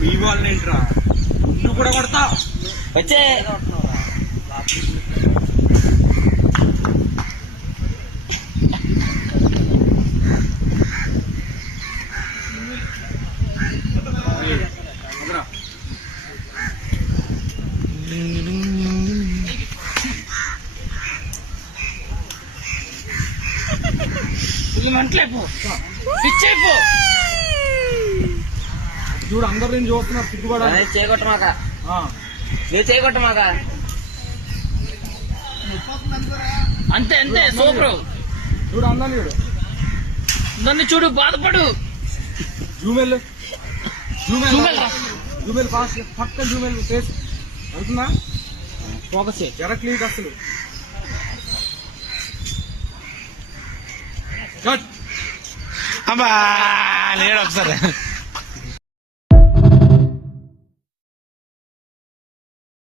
మీ వాళ్ళని ఏంట్రా నువ్వు కూడా కొడతా వచ్చే మంటలేపో పిచ్చైపో చూడు అందరు నేను చూస్తున్నా సిగ్గుపడా చేయగొట్టమాక నువ్వు చేయగొట్టమాక అంతే అంతే సూపర్ చూడు అందరిని చూడు దాన్ని చూడు బాధపడు జూమెల్ జూమెల్ జూమెల్ ఫాస్ట్ పక్క జూమెల్ ఫేస్ అవుతుందా ఫోకస్ డైరెక్ట్లీ అసలు కట్ అబ్బా లేడు ఒకసారి